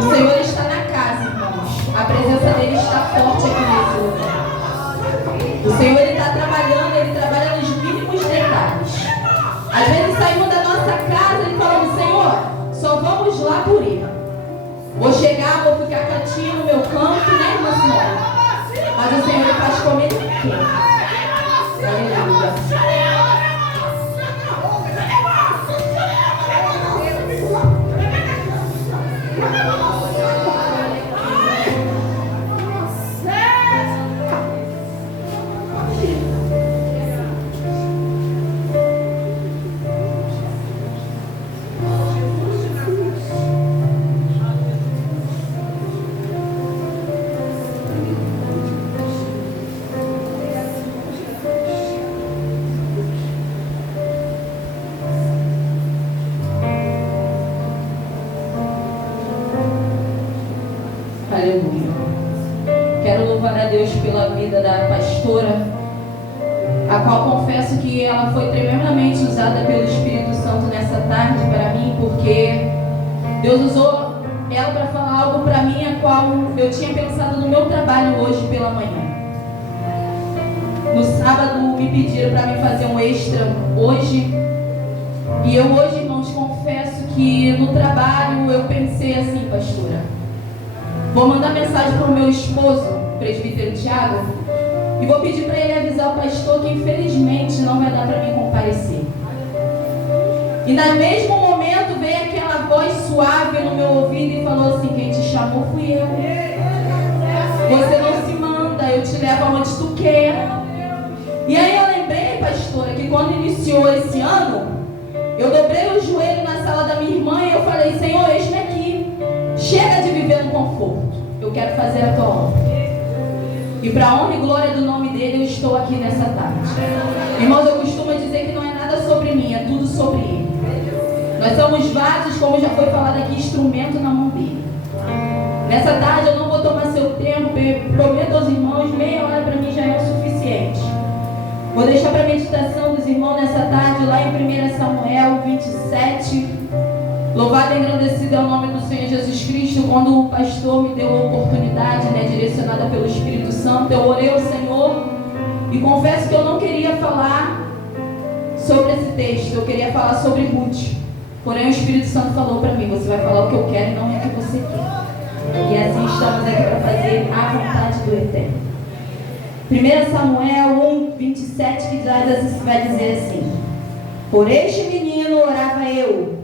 O Senhor está na casa, irmãos. A presença dele está forte aqui nesse lugar. O Senhor está trabalhando, ele trabalha nos mínimos detalhes. Às vezes saímos da nossa casa e falamos: Senhor, só vamos lá por ele. Vou chegar, vou ficar quietinho no meu canto, né, irmã senhora? Mas o Senhor faz comer quem? Aleluia. Aleluia. Quero louvar a Deus pela vida da pastora, a qual confesso que ela foi tremendamente usada pelo Espírito Santo nessa tarde para mim, porque Deus usou ela para falar algo para mim, a qual eu tinha pensado no meu trabalho hoje pela manhã. No sábado me pediram para me fazer um extra hoje, e eu hoje, irmãos, confesso que no trabalho eu pensei assim: pastora, vou mandar mensagem para o meu esposo, presbítero Tiago, e vou pedir para ele avisar o pastor que infelizmente não vai dar para mim comparecer. E no mesmo momento veio aquela voz suave no meu ouvido e falou assim: quem te chamou fui eu. Você não se manda, eu te levo aonde tu quer. E aí eu lembrei, pastora, que quando iniciou esse ano, eu dobrei o joelho na sala da minha irmã e eu falei: Senhor, eis-me aqui. Chega de viver no conforto. Eu quero fazer a tua obra. E para a honra e glória do nome dele, eu estou aqui nessa tarde. Irmãos, eu costumo dizer que não é nada sobre mim, é tudo sobre ele. Nós somos vasos, como já foi falado aqui, instrumento na mão dele. Nessa tarde eu não vou tomar seu tempo. Prometo aos irmãos, meia hora para mim já é o suficiente. Vou deixar para a meditação dos irmãos nessa tarde, lá em 1 Samuel 27. Louvado e engrandecido é o nome do Senhor Jesus Cristo. Quando o pastor me deu a oportunidade, direcionada pelo Espírito Santo, eu orei ao Senhor e confesso que eu não queria falar sobre esse texto, eu queria falar sobre Ruth. Porém o Espírito Santo falou para mim: você vai falar o que eu quero e não o que você quer. E assim estamos aqui para fazer a vontade do Eterno. 1 Samuel 1:27, que vai dizer assim: por este menino orava eu,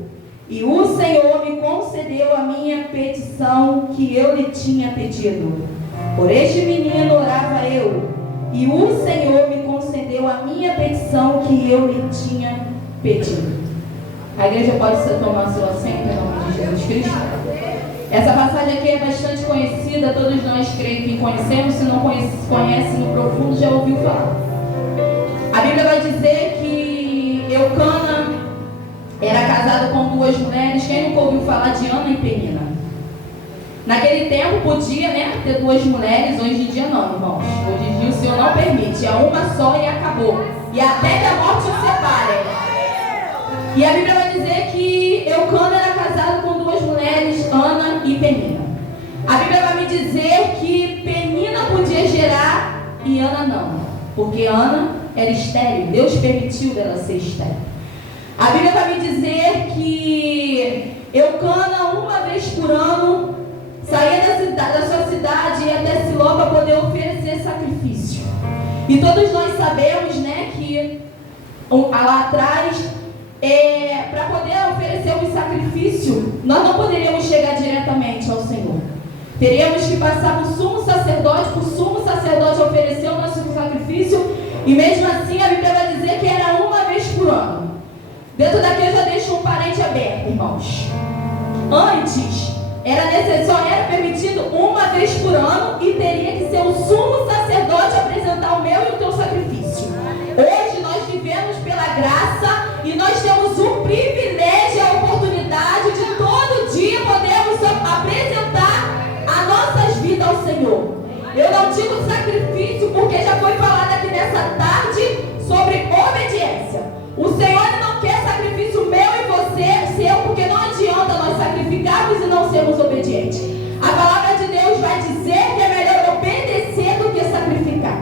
e o Senhor me concedeu a minha petição que eu lhe tinha pedido. Por este menino orava eu, e o Senhor me concedeu a minha petição que eu lhe tinha pedido. A igreja pode tomar seu assento em nome de Jesus Cristo. Essa passagem aqui é bastante conhecida, todos nós creio que conhecemos. Se não conhece no profundo, já ouviu falar. A Bíblia vai dizer que Eucana era casado com duas mulheres. Quem nunca ouviu falar de Ana e Penina? Naquele tempo podia, ter duas mulheres. Hoje em dia não, irmãos. Hoje em dia o Senhor não permite. É uma só e acabou. E até que a morte os separe. E a Bíblia vai dizer que Eucana era casado com duas mulheres, Ana e Penina. A Bíblia vai me dizer que Penina podia gerar e Ana não, porque Ana era estéril. Deus permitiu dela ser estéril. A Bíblia vai me dizer que Eucana, uma vez por ano, saía da sua cidade e ia até Siló para poder oferecer sacrifício. E todos nós sabemos, que lá atrás, para poder oferecer um sacrifício, nós não poderíamos chegar diretamente ao Senhor. Teríamos que passar por sumo sacerdote, oferecer o nosso sacrifício. E mesmo assim a Bíblia vai dizer que era uma vez por ano. Dentro daqui eu já deixo um parente aberto, irmãos. Antes só era permitido uma vez por ano, e teria que ser o sumo sacerdote apresentar o meu e o teu sacrifício. Hoje nós vivemos pela graça e nós temos o privilégio e a oportunidade de todo dia podermos apresentar as nossas vidas ao Senhor. Eu não digo sacrifício porque já foi falado aqui nessa tarde sobre obediência. O Senhor não quer sacrifício meu e você, seu, porque não adianta nós sacrificarmos e não sermos obedientes. gente. A palavra de Deus vai dizer que é melhor obedecer do que sacrificar.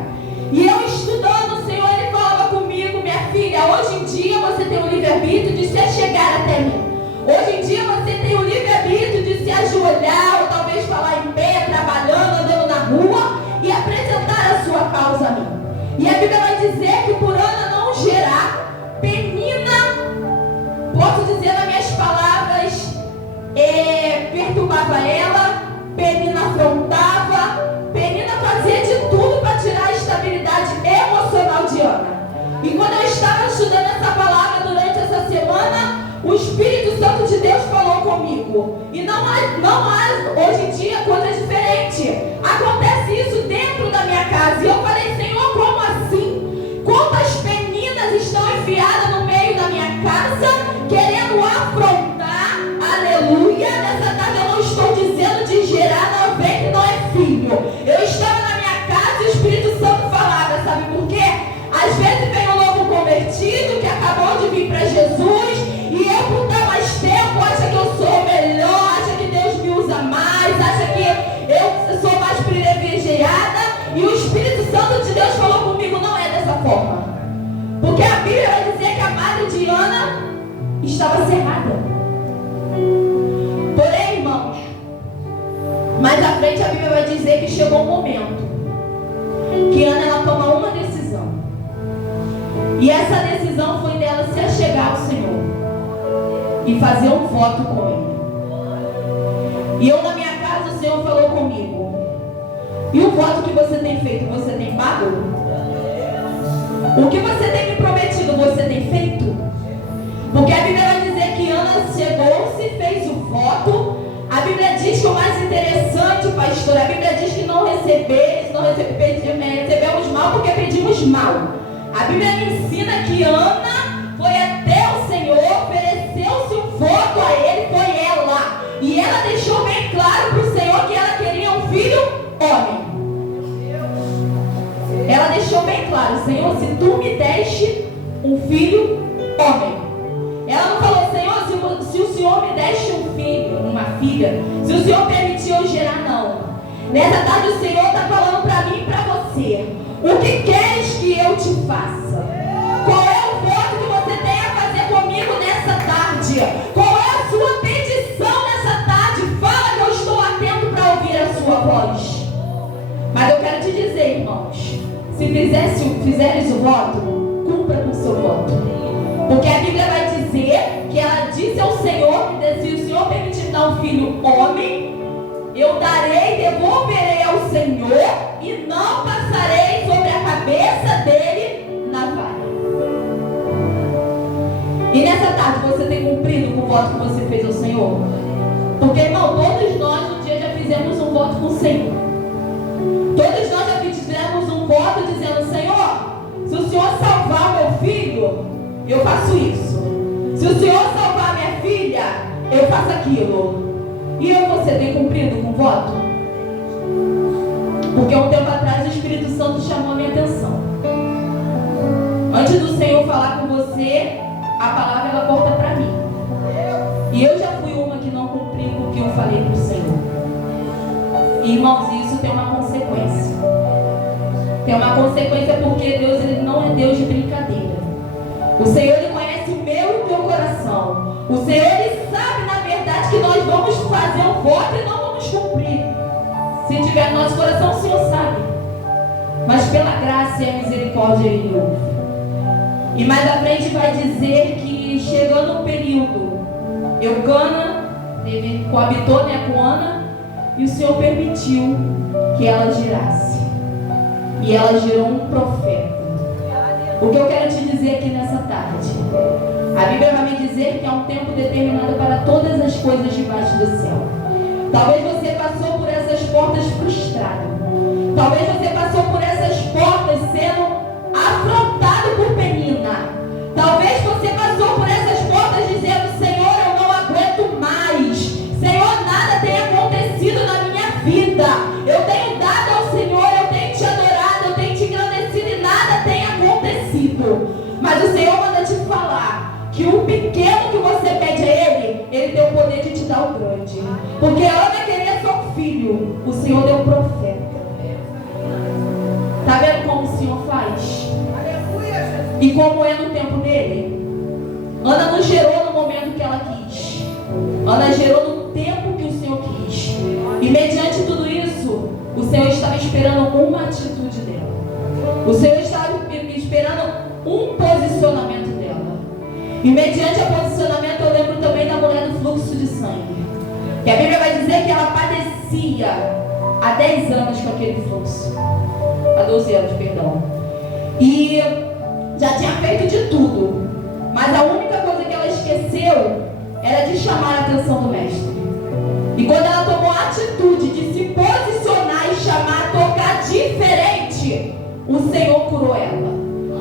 E eu estudando, o Senhor, Ele falava comigo: minha filha, hoje em dia você tem o livre-arbítrio de se achegar até mim. Hoje em dia você tem o livre-arbítrio de se ajoelhar, ou talvez falar em pé, trabalhando, andando na rua, e apresentar a sua causa a mim. E a Bíblia vai dizer que por Ana não gerar, Penina, posso dizer nas minhas palavras, perturbava ela, Penina afrontava, Penina fazia de tudo para tirar a estabilidade emocional de Ana. E quando eu estava estudando essa palavra durante essa semana, o Espírito Santo de Deus falou comigo. E não há hoje em dia coisas diferentes. Acontece isso dentro da minha casa. E eu falei: Senhor, como assim? Quantas Peninas estão enfiadas no meio da minha casa, querendo afrontar? Aleluia. Nessa tarde eu não estou dizendo de gerar, não vem que não é filho. Eu estava na minha casa e o Espírito Santo falava, sabe por quê? Às vezes vem um novo convertido que acabou de vir para Jesus, e eu, por dar mais tempo, acha que eu sou melhor, acha que Deus me usa mais, acha que eu sou mais privilegiada. E o Espírito Santo de Deus falou comigo: não é dessa forma. Porque a Bíblia vai dizer que a madre de Ana estava cerrada. Porém, irmãos, mais à frente a Bíblia vai dizer que chegou um momento que Ana, ela toma uma decisão. E essa decisão foi dela se achegar ao Senhor e fazer um voto com Ele. E eu, na minha casa, o Senhor falou comigo: e o voto que você tem feito, você tem pago? O que você tem me prometido, você tem feito? Porque a Bíblia vai dizer que Ana chegou-se, fez o voto. A Bíblia diz que o mais interessante, pastor, a Bíblia diz que não recebemos mal porque pedimos mal. A Bíblia me ensina que Ana foi até o Senhor, ofereceu-se um voto a Ele, foi ela. E ela deixou bem claro para o Senhor que ela queria um filho homem. Ela deixou bem claro: Senhor, se tu me deste um filho homem. Ela não falou: Senhor, se o Senhor me deste um filho, uma filha, se o Senhor permitiu eu gerar, não. Nessa tarde o Senhor está falando para mim e para você: o que queres que eu te faça? Qual é o voto que você tem a fazer comigo nessa tarde? Qual é a sua petição nessa tarde? Fala que eu estou atento para ouvir a sua voz. Mas eu quero te dizer, irmãos, se fizeres o voto, cumpra com o seu voto. Porque a Bíblia vai dizer que ela disse ao Senhor que se o Senhor permitir dar um filho homem, eu darei, devolverei ao Senhor e não passarei sobre a cabeça dele navalha. E nessa tarde você tem cumprido com o voto que você fez ao Senhor? Porque, irmão, todos nós um dia já fizemos um voto com o Senhor. Todos nós já fizemos um voto dizendo: Senhor, se o Senhor salvar meu filho, eu faço isso. Se o Senhor salvar minha filha, eu faço aquilo. E você tem cumprido com o voto? Porque um tempo atrás o Espírito Santo chamou a minha atenção. Antes do Senhor falar com você, a palavra ela corta para mim. E eu já fui uma que não cumpriu com o que eu falei para o Senhor. E, irmãos, isso tem uma consequência. Tem uma consequência porque Deus, Ele não é Deus de brincadeira. O Senhor, Ele conhece o meu e o teu coração. O Senhor, Ele sabe, na verdade, que nós vamos fazer um voto e não vamos cumprir. Se tiver no nosso coração, o Senhor sabe. Mas pela graça e a misericórdia Ele ouve. E mais à frente vai dizer que chegando um período, Eucana coabitou com Ana, e o Senhor permitiu que ela gerasse. E ela gerou um profeta. O que eu quero te dizer aqui nessa tarde, a Bíblia vai me dizer que há um tempo determinado para todas as coisas debaixo do céu. Talvez você passou por essas portas frustrado. Talvez você passou por essas portas sendo afrontado por Penina. Talvez você passou por essas portas dizendo: Senhor, eu não aguento mais. Senhor, nada tem acontecido na minha vida. Eu tenho dado ao Senhor, eu tenho te adorado, eu tenho te engrandecido e nada tem acontecido. Mas o Senhor manda te falar que o pequeno que você pede a Ele tem o poder de te dar o grande. Porque Ana queria como é no tempo dele. Ana não gerou no momento que ela quis. Ana gerou no tempo que o Senhor quis. E mediante tudo isso, o Senhor estava esperando uma atitude dela. O Senhor estava esperando um posicionamento dela. E mediante o posicionamento, eu lembro também da mulher do fluxo de sangue. Que a Bíblia vai dizer que ela padecia há 10 anos com aquele fluxo. Há 12 anos, perdão. E já tinha feito de tudo. Mas a única coisa que ela esqueceu era de chamar a atenção do mestre. E quando ela tomou a atitude de se posicionar e chamar, tocar diferente, o Senhor curou ela.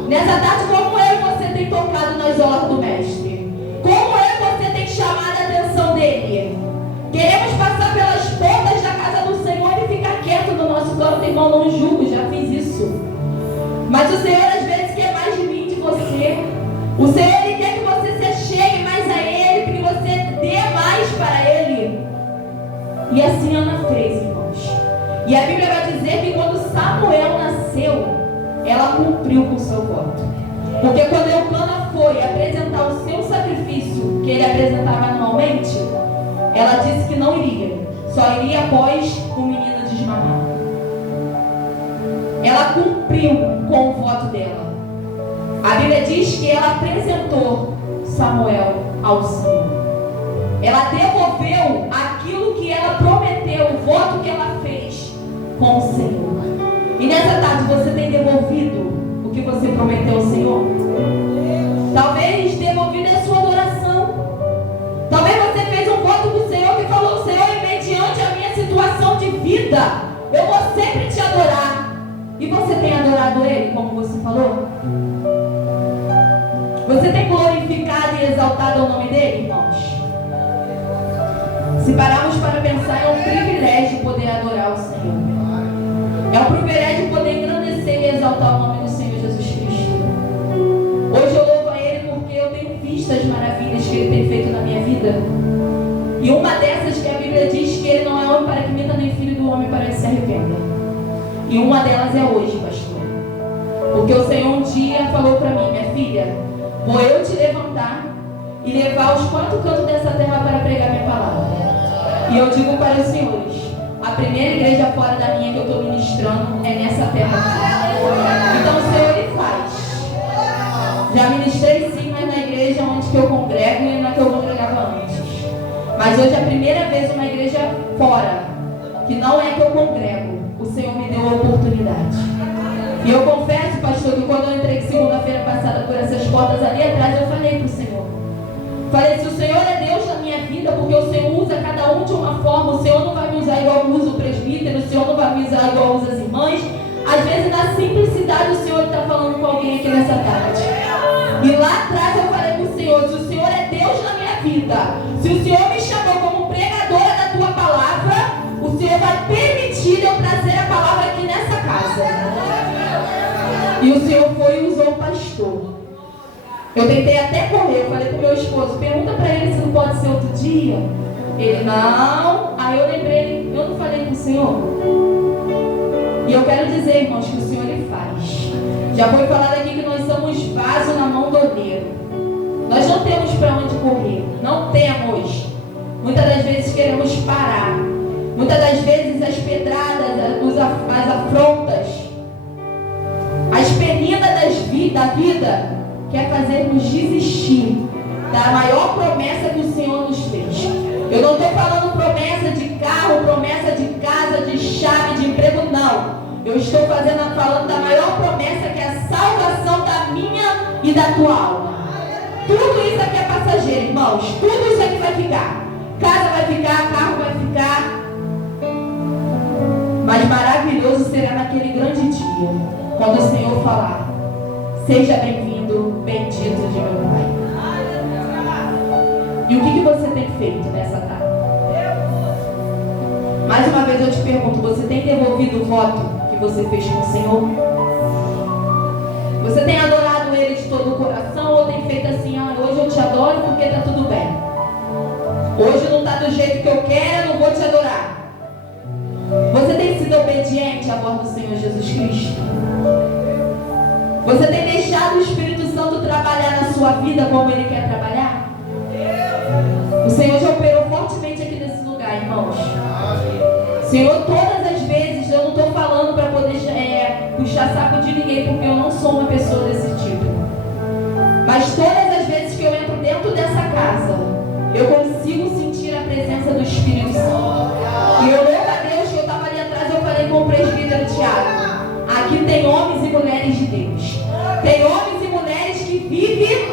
Nessa tarde, como eu e você tem tocado nas obras do mestre? Como eu e você tem chamado a atenção dele? Queremos passar pelas portas da casa do Senhor e ficar quieto no nosso canto, irmão, não julgo, já fiz isso. Mas o Senhor às vezes quer mais de mim, de você. O Senhor, Ele quer que você se achegue mais a Ele, que você dê mais para Ele. E assim Ana fez, irmãos. E a Bíblia vai dizer que quando Samuel nasceu, ela cumpriu com o seu voto. Porque quando Eucana foi apresentar o seu sacrifício, que ele apresentava anualmente, ela disse que não iria. Só iria após o menino desmamar. Ela cumpriu com o voto dela. A Bíblia diz que ela apresentou Samuel ao Senhor. Ela devolveu aquilo que ela prometeu, o voto que ela fez com o Senhor. E nessa tarde você tem devolvido o que você prometeu ao Senhor? Talvez devolvido a sua adoração. Talvez você fez um voto com o Senhor que falou: Senhor, mediante a minha situação de vida, eu vou sempre te adorar. E você tem adorado Ele, como você falou? Você tem glorificado e exaltado o nome dEle, irmãos? Se pararmos para pensar, é um privilégio poder adorar o Senhor. É um privilégio poder engrandecer e exaltar o nome do Senhor Jesus Cristo. Hoje eu louvo a Ele porque eu tenho visto as maravilhas que Ele tem feito na minha vida. E uma dessas que a Bíblia diz que Ele não é homem para que minta, nem filho do homem para que se arrependa. E uma delas é hoje, pastor. Porque o Senhor um dia falou para mim: minha filha, vou eu te levantar e levar os 4 cantos dessa terra para pregar minha palavra. E eu digo para os senhores: a primeira igreja fora da minha que eu estou ministrando é nessa terra. Então o Senhor, Ele faz. Já ministrei sim, mas na igreja onde que eu congrego e na que eu congregava antes. Mas hoje é a primeira vez uma igreja fora, que não é que eu congrego, o Senhor me deu a oportunidade. E eu confesso, pastor, que quando eu entrei segunda-feira passada por essas portas ali atrás, eu falei para o Senhor. Falei: se o Senhor é Deus na minha vida, porque o Senhor usa cada um de uma forma, o Senhor não vai me usar igual usa o presbítero, o Senhor não vai me usar igual usa as irmãs. Às vezes na simplicidade o Senhor está falando com alguém aqui nessa tarde. E lá atrás eu falei para o Senhor: se o Senhor é Deus na minha vida, se o Senhor me chamou como pregadora da tua palavra, o Senhor vai permitir eu trazer a palavra aqui nessa casa. E o Senhor foi e usou o pastor. Eu tentei até correr, eu falei pro meu esposo: pergunta para ele se não pode ser outro dia. Ele: não. Aí eu lembrei, eu não falei com o Senhor? E eu quero dizer, irmãos, que o Senhor, Ele faz. Já foi falado aqui que nós somos vaso na mão do oleiro. Nós não temos para onde correr, não temos. Muitas das vezes queremos parar. Muitas das vezes as pedradas, as afrontas, as penidas da vida quer fazermos desistir da maior promessa que o Senhor nos fez. Eu não estou falando promessa de carro, promessa de casa, de chave, de emprego, não. Eu estou falando da maior promessa, que é a salvação da minha e da tua alma. Tudo isso aqui é passageiro, irmãos. Tudo isso aqui vai ficar. Casa vai ficar, carro vai ficar. Mas maravilhoso será naquele grande dia, quando o Senhor falar: seja bem-vindo, bendito de meu Pai. E o que você tem feito nessa tarde? Mais uma vez eu te pergunto: você tem devolvido o voto que você fez com o Senhor? Você tem adorado Ele de todo o coração, ou tem feito assim: hoje eu te adoro porque está tudo bem, hoje não está do jeito que eu quero, eu não vou te adorar? Você tem sido obediente à voz do Senhor Jesus Cristo? Você tem deixado o Espírito Santo trabalhar na sua vida como Ele quer trabalhar? O Senhor já operou fortemente aqui nesse lugar, irmãos. Senhor, todas as vezes, eu não estou falando para poder puxar saco de ninguém, porque eu não sou uma pessoa desse tipo. Mas todas as vezes que eu entro dentro dessa casa, eu consigo sentir a presença do Espírito Santo. E eu louvo a Deus que eu estava ali atrás, eu falei com o presbítero Tiago. Aqui tem homens e mulheres de Deus. Tem homens e mulheres que vivem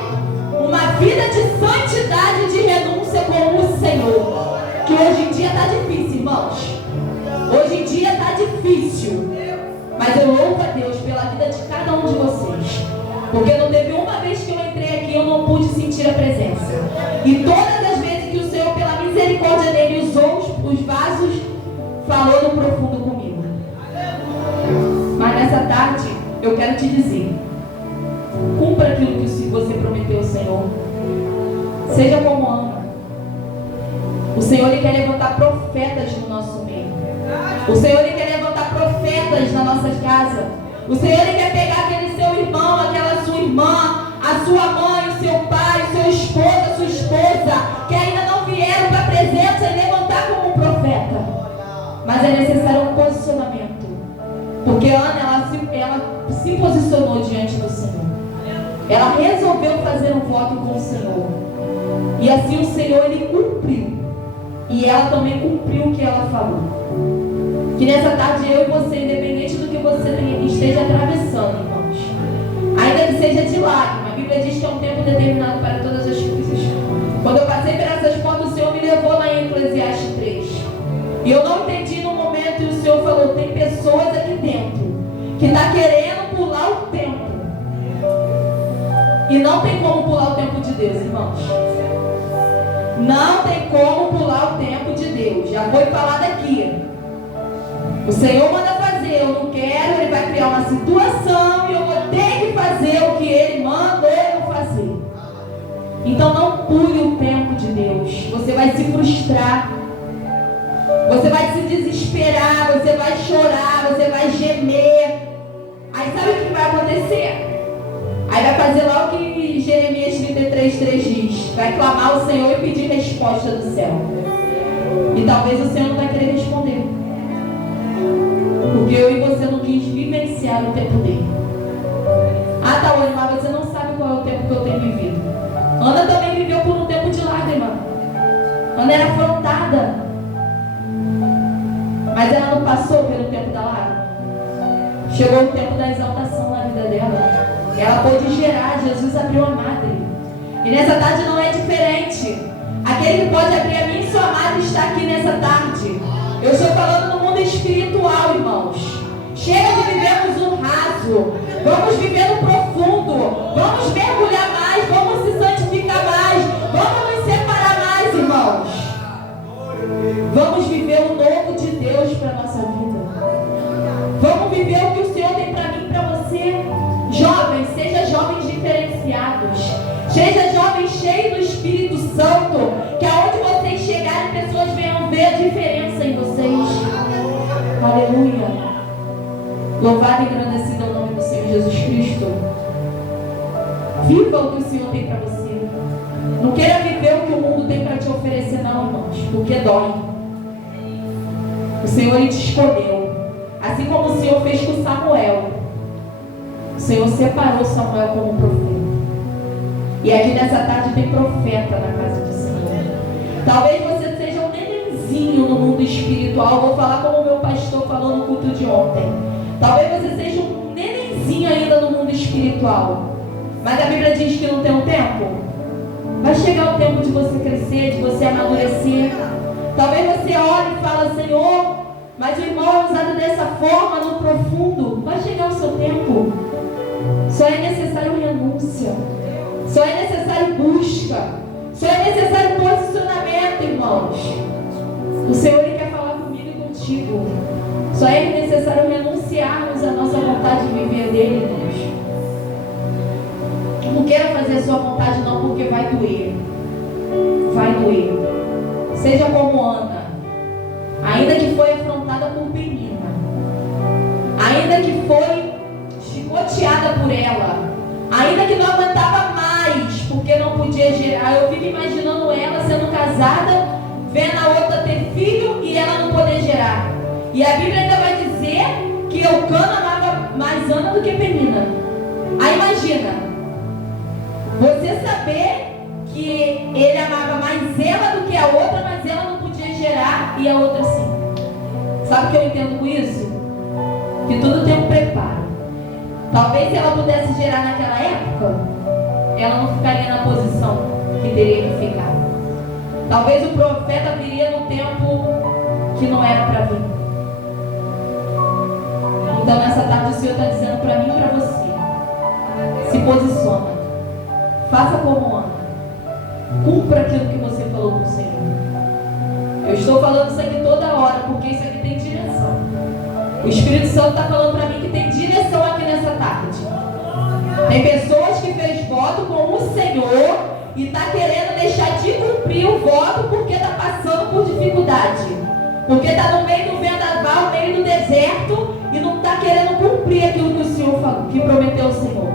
uma vida de santidade e de renúncia com o Senhor. Que hoje em dia está difícil, irmãos. Hoje em dia está difícil. Mas eu louvo a Deus pela vida de cada um de vocês. Porque não teve uma vez que eu entrei aqui, eu não pude sentir a presença. E todas as vezes que o Senhor, pela misericórdia dele, usou os vasos, falou no profundo comigo. Mas nessa tarde, eu quero te dizer, cumpra aquilo que você prometeu ao Senhor. Seja como Ana. O Senhor ele quer levantar profetas no nosso meio. O Senhor ele quer levantar profetas na nossa casa. O Senhor ele quer pegar aquele seu irmão, aquela sua irmã, a sua mãe, o seu pai, o seu esposo, a sua esposa, que ainda não vieram para a presença e levantar como um profeta. Mas é necessário um posicionamento. Porque Ana, ela se posicionou diante do Senhor. Ela resolveu fazer um voto com o Senhor. E assim o Senhor, ele cumpriu. E ela também cumpriu o que ela falou. Que nessa tarde eu e você, independente do que você esteja atravessando, irmãos, ainda que seja de lágrima, a Bíblia diz que é um tempo determinado para todas as coisas. Quando eu passei por essas portas, o Senhor me levou lá em Eclesiastes 3. E eu não entendi no momento, e o Senhor falou, tem pessoas aqui dentro que está querendo pular o tempo. E não tem como pular o tempo de Deus, irmãos. Não tem como pular o tempo de Deus. Já foi falado aqui. O Senhor manda fazer, eu não quero, Ele vai criar uma situação e eu vou ter que fazer o que Ele mandou eu fazer. Então não pule o tempo de Deus. Você vai se frustrar. Você vai se desesperar, você vai chorar, você vai gemer. Aí sabe o que vai acontecer? Aí vai fazer lá o que Jeremias 33:3 diz. Vai clamar ao Senhor e pedir resposta do céu. E talvez o Senhor não vai querer responder. Porque eu e você não quis vivenciar o tempo dele. Ah, tá, mas você não sabe qual é o tempo que eu tenho vivido. Ana também viveu por um tempo de lágrima. Ana era afrontada. Mas ela não passou pelo tempo da lágrima. Chegou o tempo da exaltação na vida dela. Ela pôde gerar. Jesus abriu a madre. E nessa tarde não é diferente. Aquele que pode abrir a minha e sua madre está aqui nessa tarde. Eu estou falando no mundo espiritual, irmãos. Chega de vivermos no raso. Vamos viver no profundo. Vamos mergulhar mais. Vamos se santificar mais. Vamos nos separar mais, irmãos. Vamos viver o novo de Deus para a nossa vida. Vamos viver o que o Senhor tem para mim e para você. Jovens, seja jovens diferenciados. Seja jovens cheios do Espírito Santo. Que aonde vocês chegarem, pessoas venham ver a diferença em vocês. Aleluia. Louvado e agradecido ao nome do Senhor Jesus Cristo. Viva o que o Senhor tem para você. Não queira viver o que o mundo tem para te oferecer, não, irmãos. Porque dói. O Senhor ele te escolheu. Assim como o Senhor fez com Samuel. O Senhor separou Samuel como profeta. E aqui nessa tarde tem profeta na casa do Senhor. Talvez você seja um nenenzinho no mundo espiritual. Vou falar como o meu pastor falou no culto de ontem. Talvez você seja um nenenzinho ainda no mundo espiritual. Mas a Bíblia diz que não tem um tempo. Vai chegar o tempo de você crescer, de você amadurecer. Talvez você olhe e fale, Senhor, mas o irmão é usado dessa forma, no profundo. Vai chegar o seu tempo. Só é necessário renúncia. Só é necessário busca. Só é necessário posicionamento, irmãos. O Senhor ele quer falar comigo e contigo. Só é necessário renunciarmos à nossa vontade de viver dele, irmãos. Não queira fazer a sua vontade não, porque vai doer. Vai doer. Seja como Ana. Ainda que foi afrontada por Penina. Ainda que foi chicoteada por ela. gerar. Eu fico imaginando ela sendo casada, vendo a outra ter filho e ela não poder gerar. E a Bíblia ainda vai dizer que Eucana amava mais Ana do que Penina. Aí imagina, você saber que ele amava mais ela do que a outra, mas ela não podia gerar e a outra sim. Sabe o que eu entendo com isso? Que tudo tem um preparo. Talvez se ela pudesse gerar naquela época, ela não ficaria na posição que teria que ficar. Talvez o profeta viria no tempo que não era para vir. Então nessa tarde o Senhor está dizendo para mim e para você: se posiciona, faça como Ana, cumpra aquilo que você falou com o Senhor. Eu estou falando isso aqui toda hora, porque isso aqui tem direção. O Espírito Santo está falando para mim que tem direção aqui nessa tarde. Tem pessoas que fez voto com o Senhor e está querendo deixar de cumprir o voto porque está passando por dificuldade. Porque está no meio do vendaval, no meio do deserto e não está querendo cumprir aquilo que o Senhor falou, que prometeu o Senhor.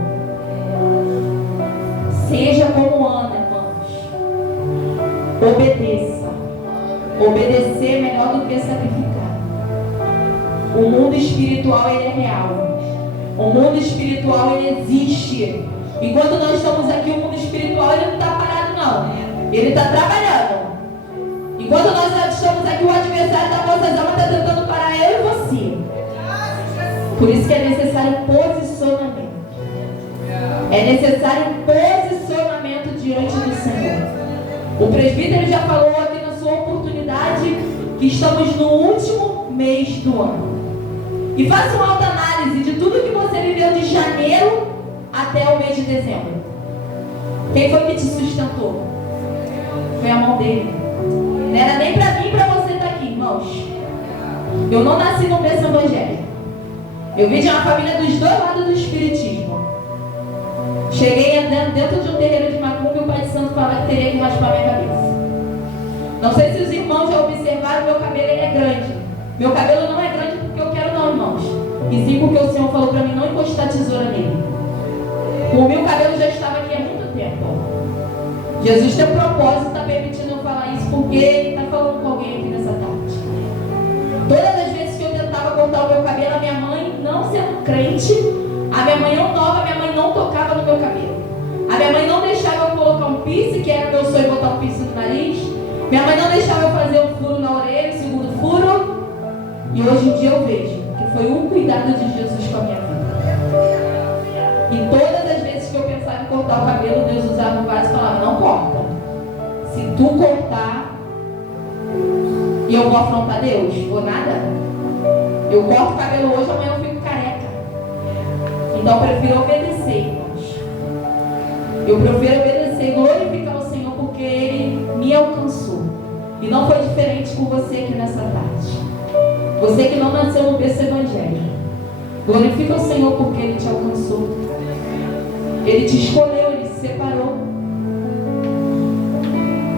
Seja como Ana, irmãos. Obedeça. Obedecer é melhor do que sacrificar. O mundo espiritual, ele é real. O mundo espiritual, ele existe. Enquanto nós estamos aqui, o mundo espiritual, ele não está parado, não. Ele está trabalhando. Enquanto nós estamos aqui, o adversário da nossa alma está tentando parar eu e você. Por isso que é necessário posicionamento. É necessário posicionamento diante do Senhor. O presbítero já falou aqui na sua oportunidade que estamos no último mês do ano. E faça uma autoanálise de tudo que você viveu de janeiro até o mês de dezembro. Quem foi que te sustentou? Foi a mão dele. Não era nem para mim e para você estar aqui, irmãos. Eu não nasci no berço evangélico. Eu vim de uma família dos dois lados do espiritismo. Cheguei dentro de um terreiro de macumba e o Pai de Santo falava que teria que raspar minha cabeça. Não sei se os irmãos já observaram, meu cabelo ele é grande. Meu cabelo não é grande porque eu quero não, irmãos. E sim porque o Senhor falou para mim não encostar a tesoura nele. O meu cabelo já estava aqui há muito tempo. Jesus tem um propósito, está permitindo eu falar isso porque Ele está falando com alguém aqui nessa tarde. Todas as vezes que eu tentava cortar o meu cabelo, a minha mãe, não sendo crente, a minha mãe não nova, a minha mãe não tocava no meu cabelo. A minha mãe não deixava eu colocar um piercing, que era meu sonho botar um piercing no nariz. Minha mãe não deixava eu fazer um furo na orelha, um segundo furo. E hoje em dia eu vejo que foi um cuidado de Jesus com a minha vida. E todas as vezes que eu pensava em cortar o cabelo, Deus usava um vaso e falava: não corta. Se tu cortar, e eu vou afrontar Deus? Vou nada. Eu corto o cabelo hoje, amanhã eu fico careca. Então eu prefiro obedecer, irmãos. Eu prefiro obedecer e glorificar o Senhor porque Ele me alcançou. E não foi diferente com você aqui nessa tarde. Você que não nasceu no berço evangélico, glorifica o Senhor porque Ele te alcançou. Ele te escolheu, Ele te separou.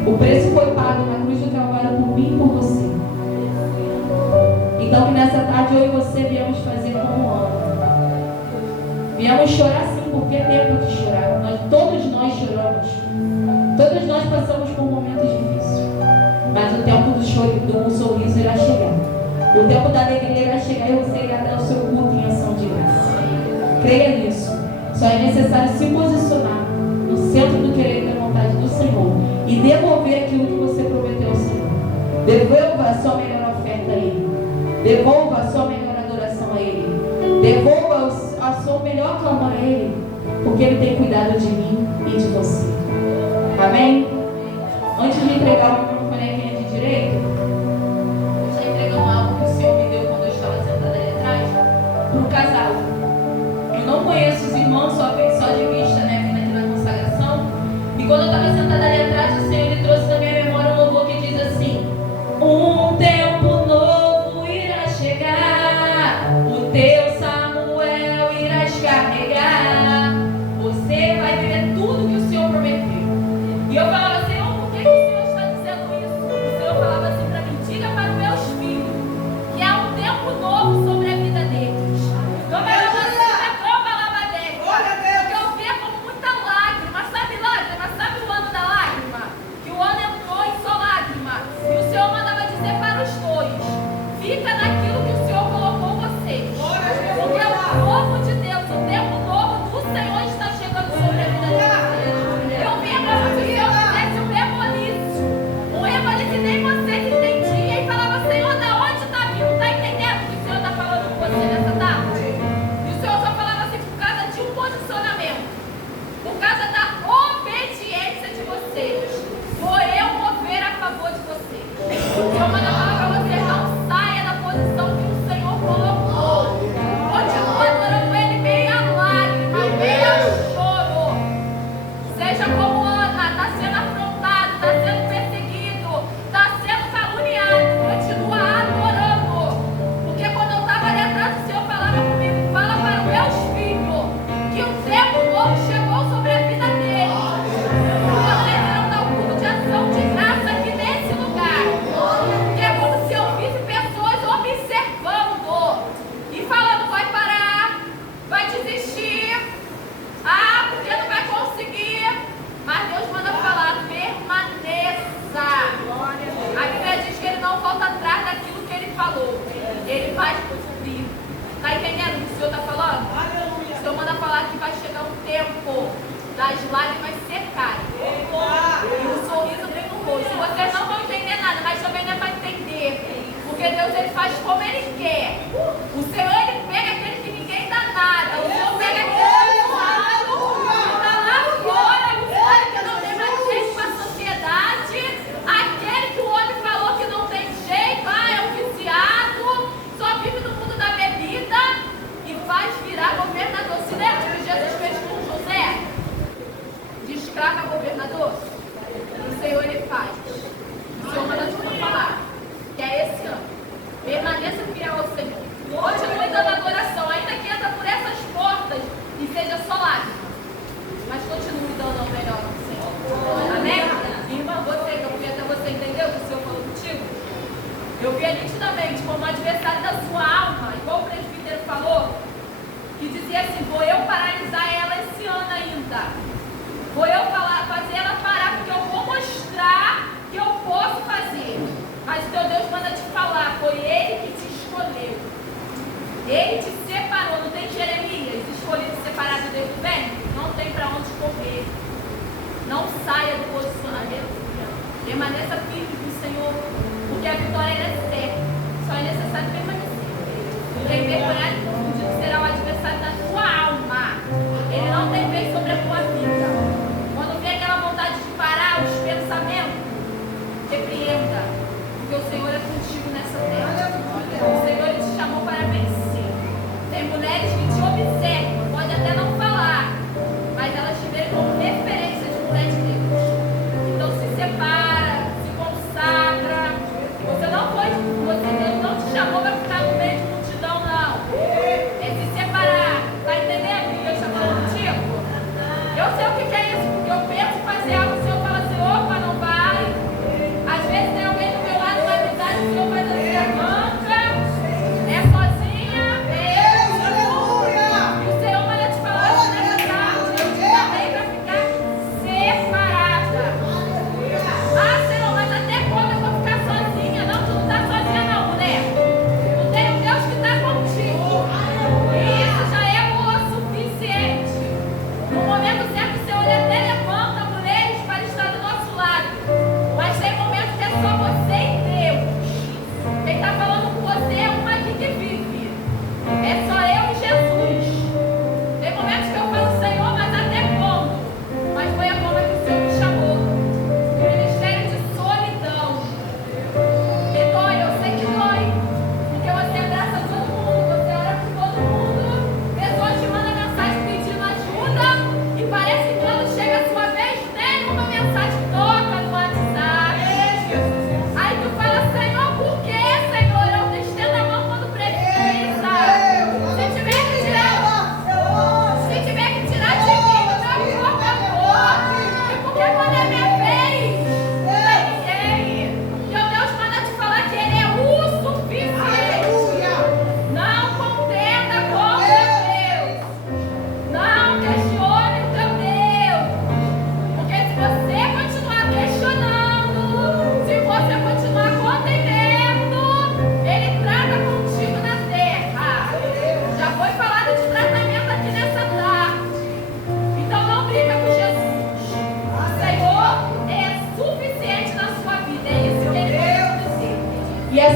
O preço foi pago na cruz do Calvário por mim e por você. Então que nessa tarde eu e você viemos fazer como Ana. Viemos chorar sim, porque é tempo de chorar. Todos nós choramos. Todos nós passamos por momentos difíceis. Mas o tempo do sorriso irá chegar. O tempo da alegria irá chegar e você irá dar o seu culto em ação de graça. Creia nisso. Só é necessário se posicionar no centro do querer e da vontade do Senhor e devolver aquilo que você prometeu ao Senhor. Devolva a sua melhor oferta a Ele. Devolva a sua melhor adoração a Ele. Devolva a sua melhor clamor a Ele, porque Ele tem cuidado de mim e de você. Amém? Antes de entregar o bonequinho de direito, eu estou entregando algo que o Senhor me deu quando eu estava sentada ali atrás, para o casal. Eu não conheço os irmãos, só de vista, né, vindo aqui na consagração. E quando eu estava sentada ali atrás, o Senhor ele trouxe da minha memória um louvor que diz assim: um tempo novo irá chegar, o teu Samuel irás carregar, você vai viver tudo que o Senhor prometeu. E eu falava: Senhor, por que o Senhor está dizendo fica naquilo que o Senhor colocou você. Porque o novo de Deus, o tempo novo do Senhor está chegando sobre a vida de vocês. Eu vim para que o Senhor fizesse um reboliço. Um reboliço que nem vocês entendiam e falava, Senhor, da onde está vindo? Está entendendo o que o Senhor está falando com você nessa tarde? E o Senhor só falava assim por causa de um posicionamento. Por causa da obediência de vocês. Vou eu mover a favor de vocês. O Senhor manda falar para você, não saia da posição que o Senhor colocou. Continua adorando Ele, meia lágrima, meia choro. Seja como Ana, está sendo afrontado, está sendo perseguido, está sendo caluniado. Continua adorando. Porque quando eu estava ali atrás, o Senhor falava comigo, fala para os meus filhos que o tempo novo chegou sobre a vida deles. Vocês irão dar um culto de ação de graça aqui nesse lugar. Que é como se eu visse pessoas observando e falando, vai parar, vai desistir, porque não vai conseguir. Mas Deus manda falar, permaneça. A Bíblia diz que Ele não volta atrás daquilo que Ele falou. Ele vai cumprir. Está entendendo o que o Senhor está falando? O Senhor manda falar que vai chegar um tempo das lágrimas secarem e o sorriso vem no rosto. Vocês não vão entender nada, mas também não é para entender. Porque Deus, Ele faz como Ele quer. O Senhor, Ele pega aquele que ninguém dá nada. O Senhor pega aquele que está lá fora, o Senhor que não tem mais jeito para a sociedade, aquele que o homem falou que não tem jeito, é um viciado, só vive no mundo da bebida e faz virar governador. Se lembra que Jesus fez com José? De escravo a governador? O Senhor, Ele faz. O Senhor manda tudo falar. Que é esse ano. Permaneça fiel ao Senhor. Continue dando adoração, ainda que entra por essas portas e seja só lágrimas. Mas continue dando ao melhor ao Senhor. Amém? Irmã, você, que eu vi até você entendeu o que o Senhor falou contigo? Eu vi nitidamente como adversário da sua alma, igual o presbítero falou, que dizia assim, vou eu paralisar ela esse ano ainda. Vou eu fazer ela parar, porque eu vou mostrar que eu posso fazer. Mas o teu Deus manda te falar, foi Ele que te escolheu. Ele te separou, não tem Jeremias, escolhido e separado desde o ventre? Não tem para onde correr. Não saia do posicionamento. Permaneça firme com o Senhor, porque a vitória é certa. Só é necessário permanecer. Porque envergonhado e confundido será o adversário da tua alma. Ele não tem vez sobre a tua vida. Quando vem aquela vontade de parar os pensamentos, repreenda. Porque o Senhor é contigo nessa terra. O Senhor te chamou para vencer. Tem mulheres que te observam, pode até não falar, mas elas te veem como referência de mulher de Deus. Então se separa, se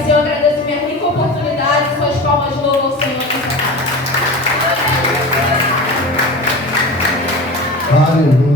Senhor, eu agradeço minha rica oportunidade, suas palmas louvam ao Senhor nessa tarde. Aleluia.